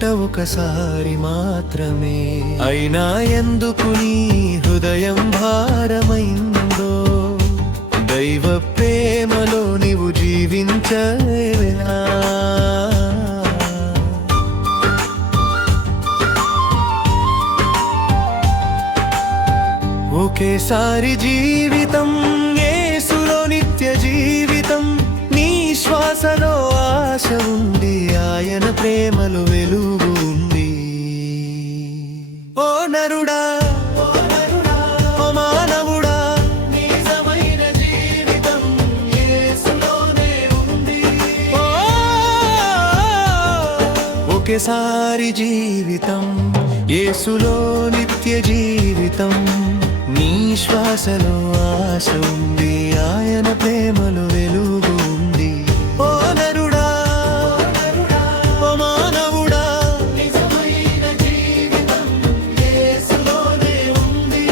పుట్టుట ఒకసారి మాత్రమే, అయినా ఎందుకు నీ హృదయం భారమైందో? దైవ ప్రేమలో నీవు జీవించలేవా? ఒకేసారి జీవితం, యేసులో నిత్య జీవితం. నీ శ్వాసలో ఆశ ఉంది, ఆయన ప్రేమలో వెలుగు ఉంది. ఓ నరుడా, ఓ మానవుడా, నిజమైన జీవితం యేసులోనే ఉంది. ఒకేసారి జీవితం, యేసులో నిత్య జీవితం. నీ శ్వాసలో ఆశ ఉంది, ఆయన ప్రేమలో వెలుగు ఉంది. ఓ నరుడా, ఓ మానవుడా, నిజమైన జీవితం యేసులోనే ఉంది.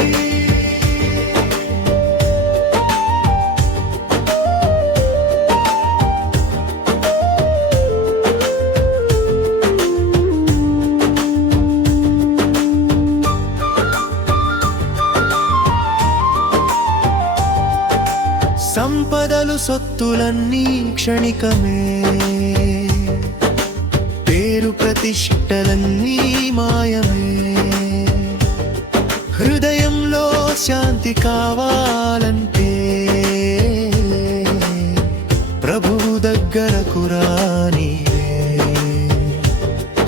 సంపదలు సొత్తులన్నీ క్షణికమే, పేరు ప్రతిష్టలన్నీ మాయమే. హృదయంలో శాంతి కావాలంటే ప్రభువు దగ్గరకు రానివే.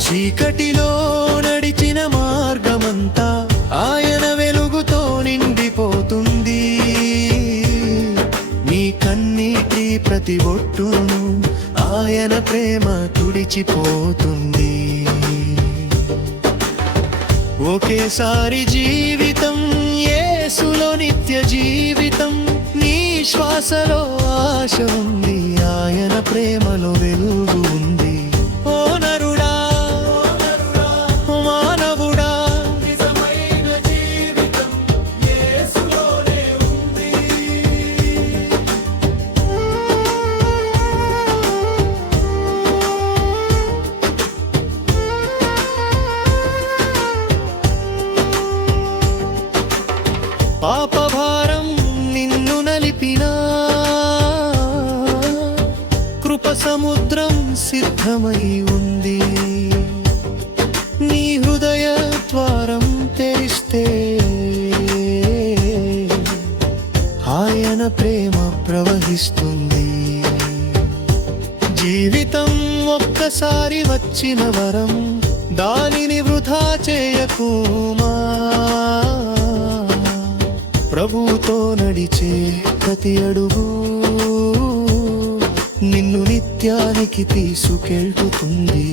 చీకటిలో నడిచిన మార్గమంతా ఆయన వెలుగుతో నిండిపోతుంది. కన్నీటి ప్రతి బొట్టును ఆయన ప్రేమ తుడిచిపోతుంది. ఒకేసారి జీవితం, యేసులో నిత్య జీవితం. నీ శ్వాసలో ఆశ ఉంది, ఆయన ప్రేమలో వెలుగు ఉంది. ఓ నరుడా, ఓ మానవుడా, నిజమైన జీవితం యేసులోనే ఉంది. పాపభారం నిన్ను నలిపినా, కృప సముద్రం సిద్ధమై ఉంది. నీ హృదయ ద్వారం తెరిస్తే ఆయన ప్రేమ ప్రవహిస్తుంది. జీవితం ఒక్కసారి వచ్చిన వరం, దానిని వృధా చేయకుమా. ప్రభువుతో నడిచే ప్రతి అడుగు నిన్ను నిత్యానికి తీసుకెళ్తుంది.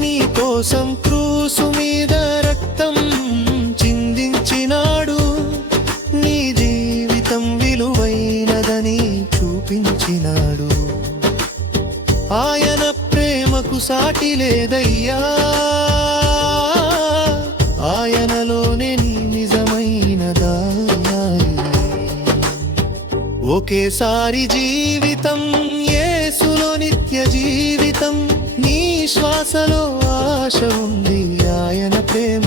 నీ కోసం క్రూసు మీద రక్తం చిందించినాడు, నీ జీవితం విలువైనదని చూపించినాడు. ఆయన ప్రేమకు సాటి లేదయ్యా, ఆయనలోనే నీ నిజమైన దారి. ఒకేసారి జీవితం, యేసులో నిత్య జీవితం. నీ శ్వాసలో ఆశ ఉంది, ఆయన ప్రేమ